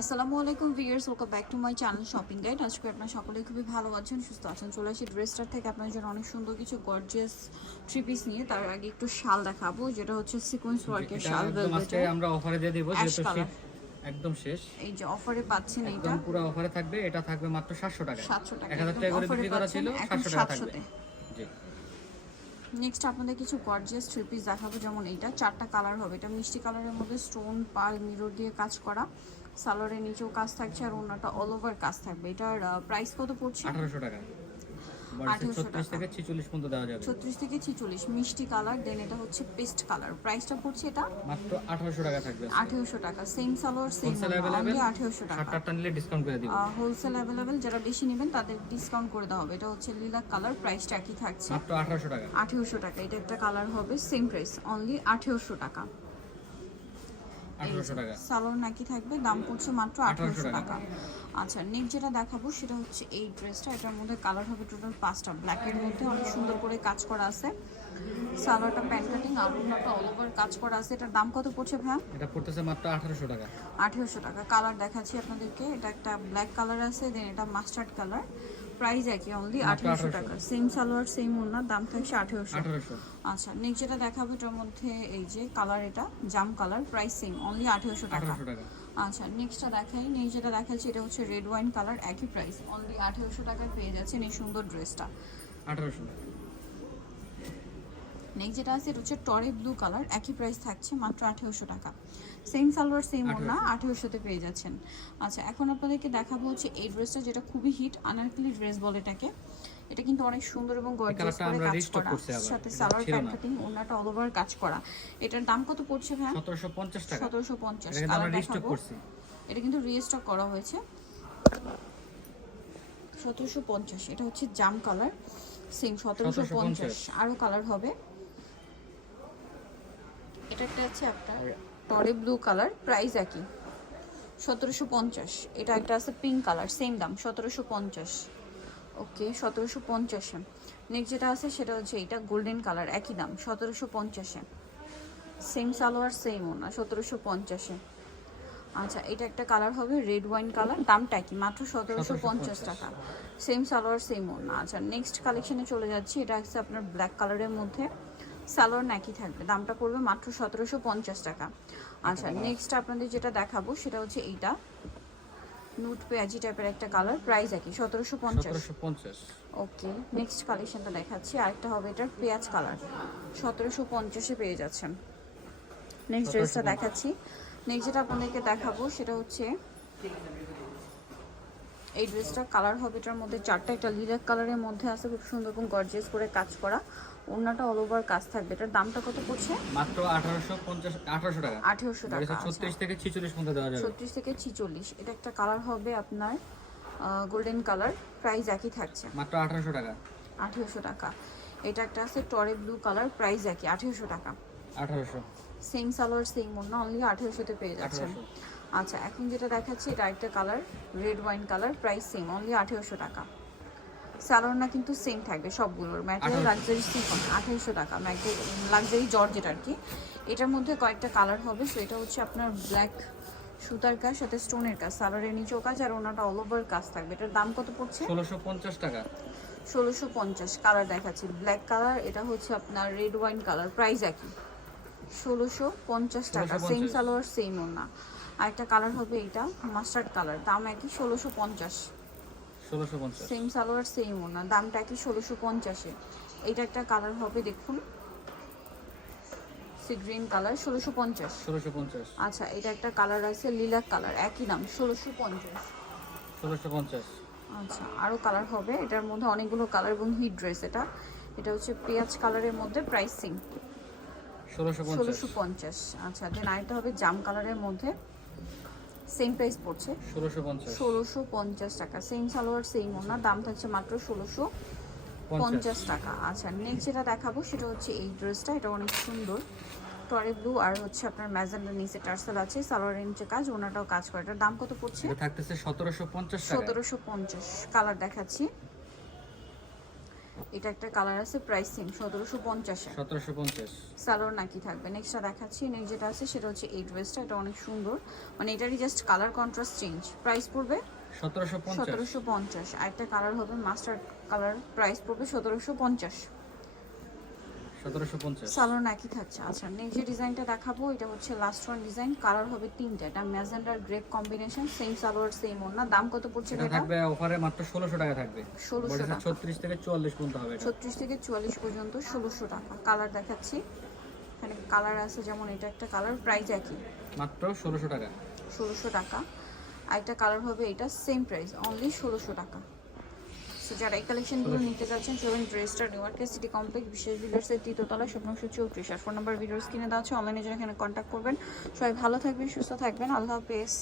আসসালামু আলাইকুম viewers, welcome back to my channel shopping guide. আজকে আপনারা সকলে খুবই ভালো আছেন, সুস্থ আছেন। চলে আসি ড্রেসটার থেকে আপনাদের জন্য অনেক সুন্দর কিছু গর্জিয়াস থ্রি পিস নিয়ে। তার আগে একটু শাল দেখাবো, যেটা হচ্ছে সিকোয়েন্স ওয়ার্কের শাল, আজকে আমরা অফারে দিয়ে দিব, যেহেতু শীত একদম শেষ। এই যে অফারে পাচ্ছেন, এটা একদম পুরো অফারে থাকবে। এটা থাকবে মাত্র 700 টাকা। 700 টাকা, 1000 টাকা করে বিক্রি করা ছিল, 700 টাকা থাকবে। জি, নেক্সট আপনাদের কিছু গর্জিয়াস থ্রি পিস দেখাবো, যেমন এইটা 4টা কালার হবে। এটা মিষ্টি কালারের মধ্যে স্টোন পার্ল মিরর দিয়ে কাজ করা, সালোয়ারের নিচেও কাজ থাকছে আর ওনাটা অল ওভার কাজ থাকবে। এটার প্রাইস কত পড়ছে? 1800 টাকা। 36 থেকে 46 পর্যন্ত দেওয়া যাবে। 36 থেকে 46 মিষ্টি কালার। দেন এটা হচ্ছে পেস্ট কালার। প্রাইসটা পড়ছে এটা মাত্র 1800 টাকা থাকবে। 1800 টাকা। সেম সালোয়ার সেম অনলি 1800 টাকা। 7টা নিলে ডিসকাউন্ট করে দিব। হোলসেল अवेलेबल, যারা বেশি নেবেন তাদের ডিসকাউন্ট করে দেওয়া হবে। এটা হচ্ছে লিলাক কালার। প্রাইসটা কি থাকছে? মাত্র 1800 টাকা। 1800 টাকা। এটা একটা কালার হবে, সেম প্রাইস অনলি 1800 টাকা। 1800 টাকা সালোয়ার নাকি থাকবে, দাম পড়ছে মাত্র 1800 টাকা। আচ্ছা, নেক্সট যেটা দেখাবো সেটা হচ্ছে এই ড্রেসটা। এটার মধ্যে কালার হবে টোটাল 5টা। ব্ল্যাকের মধ্যে অনেক সুন্দর করে কাজ করা আছে। সালোয়ারটা প্যান্ট কাটিং আর ওনাটা অল ওভার কাজ করা আছে। এটার দাম কত পড়ছে ভাইয়া? এটা পড়তেছে মাত্র 1800 টাকা। 1800 টাকা। কালার দেখাচ্ছি আপনাদেরকে। এটা একটা ব্ল্যাক কালার আছে, দেন এটা মাস্টার্ড কালার। প্রাইস একই, অনলি 1800 টাকা। সেম সালোয়ার সেম ওড়না, দাম থাকছে 1800। আচ্ছা, নেক্সট যেটা দেখাবো এটার মধ্যে এই যে কালার, এটা জাম কালার। প্রাইস সেম, অনলি 1800 টাকা। আচ্ছা, নেক্সটটা দেখাই। নেক্সট যেটা দেখাচ্ছি এটা হচ্ছে রেড ওয়াইন কালার। একই প্রাইস, অনলি 1800 টাকায় পেয়ে যাচ্ছেন এই সুন্দর ড্রেসটা। 1800। নেক্সট যেটা আছে এটা হচ্ছে টরে ব্লু কালার। একই প্রাইস থাকছে, মাত্র 1800 টাকা। সেম সালোয়ার সেম ওড়না, 1800-তে পেয়ে যাচ্ছেন। আচ্ছা, এখন আপনাদেরকে দেখাবো হচ্ছে এই ড্রেসটা, যেটা খুবই হিট, আনারকলি ড্রেস বলে এটাকে। এটা কিন্তু অনেক সুন্দর এবং গর্জিয়াস করে কাজ করা, সাথে সালোয়ার প্যান্ট কাটিং, ওড়নাটা অল ওভার কাজ করা। এটার দাম কত পড়ছে ভাই? 1750 টাকা। 1750। এটা আমরা রিস্টক করছি। এটা কিন্তু রিস্টক করা হয়েছে। 1750। এটা হচ্ছে জাম কালার, সেম 1750। আরো কালার হবে। এটা একটা আছে আপনার টরে ব্লু কালার। প্রাইস একই, 1750। এটা একটা আছে পিঙ্ক কালার, সেম দাম 1750। ওকে, 1750-এ। নেক্সট যেটা আছে সেটা হচ্ছে এটা গোল্ডেন কালার। একই দাম 1750-এ। সেম সালোয়ার সেম ওনা, 1750-এ। আচ্ছা, এটা একটা কালার হবে রেড ওয়াইন কালার। দামটা কি? মাত্র 1750 টাকা। সেম সালোয়ার সেম ওনা। আচ্ছা, নেক্সট কালেকশনে চলে যাচ্ছি। এটা আছে আপনার ব্ল্যাক কালারের মধ্যে, সালোয়ার নাকি থাকবে, দামটা পড়বে মাত্র 1750 টাকা। আচ্ছা, নেক্সট আপনাদের যেটা দেখাবো সেটা হচ্ছে এইটা নুট পেঁয়াজি টাইপের একটা কালার। প্রাইস একই, 1750। ওকে, নেক্সট কালেকশনটা দেখাচ্ছি। আরেকটা হবে এটার পেঁয়াজ কালার, 1750-এ পেয়ে যাচ্ছেন। নেক্সট ড্রেসটা দেখাচ্ছি। নেক্সট যেটা আপনাদেরকে দেখাবো সেটা হচ্ছে এই ড্রেসটা। কালার হবে এটার মধ্যে 4টা। একটা লিলাক কালারের মধ্যে আছে, খুব সুন্দর এবং গর্জিয়াস করে কাজ করা। ওড়নাটা অল ওভার কাজ থাকবে। এটার দামটা কত পড়ছে? মাত্র 1800 টাকা। 1800 টাকা। 36 থেকে 46 পর্যন্ত দেওয়া যাবে। 36 থেকে 46। এটা একটা কালার হবে আপনার গোল্ডেন কালার। প্রাইস একই থাকছে, মাত্র 1800 টাকা। 1800 টাকা। এটা একটা আছে টরে ব্লু কালার। প্রাইস একই, 1800 টাকা। 1800। সেম সালোয়ার সেম ওড়না, অনলি 1800-তে পেয়ে যাচ্ছেন। আচ্ছা, এখন যেটা দেখাচ্ছি এটা একটা colour red wine colour. Price same, only 1800 টাকা। সালোয়ারটা কিন্তু সেম থাকবে সবগুলোর। ম্যাটেরিয়াল লাক্সারি সিফন, 1800 টাকা। লাক্সারি জর্জেট আর কি। এটার মধ্যে কয়েকটা কালার হবে। সো এটা হচ্ছে আপনার ব্ল্যাক সুতার কাজ, সাথে স্টোনের কাজ, সালোয়ারের নিচেও কাজ আর ওনাটা অল ওভার কাজ থাকবে। এটার দাম কত পড়ছে? 1650 টাকা। 1650। কালার দেখাচ্ছি ব্ল্যাক কালার। এটা হচ্ছে আপনার রেড ওয়াইন কালার। প্রাইস একই, 1650 টাকা। সেম সালোয়ার সেম ওনা। আরেকটা কালার হবে এইটা মাস্টার্ড কালার, দাম একই, 1650। সেম সালোয়ার সেম ওনা, দামটা একই, 1650-এ। এইটা একটা কালার হবে, দেখুন সি গ্রিন কালার, 1650। আচ্ছা, এটা একটা কালার আছে লিলাক কালার, একই দাম, 1650। আচ্ছা, আরও কালার হবে। এটার মধ্যে অনেকগুলো কালার এবং হিট ড্রেস। এটা হচ্ছে পেঁয়াজ কালারের মধ্যে। Price same, 1650। আচ্ছা, দেন আরেকটা হবে জাম কালারের মধ্যে। সেম প্রাইস পড়ছে 1650 টাকা। সেম সালোয়ার সেম ওনা, দাম থাকছে মাত্র 1650 টাকা। আচ্ছা, নেক্সট যেটা দেখাবো সেটা হচ্ছে এই ড্রেসটা। এটা অনেক সুন্দর, টরে ব্লু আর হচ্ছে আপনার ম্যাজেন্ডা নিচে টার্সেল আছে, সালোয়ারের নিচে কাজ, ওনাটাও কাজ করে। এটার দাম কত পড়ছে? এটা থাকতেছে 1750 টাকা। 1750। কালার দেখাচ্ছি। এটা একটা কালার আছে, প্রাইস সেম 1750 এ। 1750। সালোয়ার নাকি থাকবে। নেক্সটটা দেখাচ্ছি, নেক্সট যেটা আছে সেটা হচ্ছে এই ড্রেসটা, এটা অনেক সুন্দর, মানে এটারই just colour contrast change. Price পড়বে 1750। 1750। আরেকটা কালার হবে মাস্টার্ড কালার, প্রাইস পড়বে 1750। 1750। সালোয়ার নাকি থাকছে। আচ্ছা নেক্সট যে ডিজাইনটা দেখাবো এটা হচ্ছে লাস্ট ওয়ান ডিজাইন, কালার হবে তিনটা, এটা ম্যাজেন্ডার grape combination, same salwar same ওড়না। দাম কত পড়ছে এটা এটা? থাকবে অফারে মাত্র 1600 টাকা থাকবে। 1600 টাকা। 36 থেকে 44 পর্যন্ত হবে এটা। 36 থেকে 44 পর্যন্ত 1600 টাকা। কালার দেখাচ্ছি, এখানে কালার আছে যেমন এটা একটা কালার, প্রাইস একই মাত্র 1600 টাকা। 1600 টাকা। আরেকটা কালার হবে এটা, সেম প্রাইস অনলি 1600 টাকা। সো যারা এই কালেকশনগুলো নিতে যাচ্ছেন সবাই ড্রেসটা নিউ মার্কেট সিটি কমপ্লেক্স বিশেষ বিল্ডার্সের 3য় তলায় শপ নম্বর 34 আর ফোন নাম্বার ভিডিওস কিনে দেওয়া আছে, অনলাইনে যারা এখানে কন্ট্যাক্ট করবেন। সবাই ভালো থাকবেন, সুস্থ থাকবেন, আল্লাহ হাফেজ।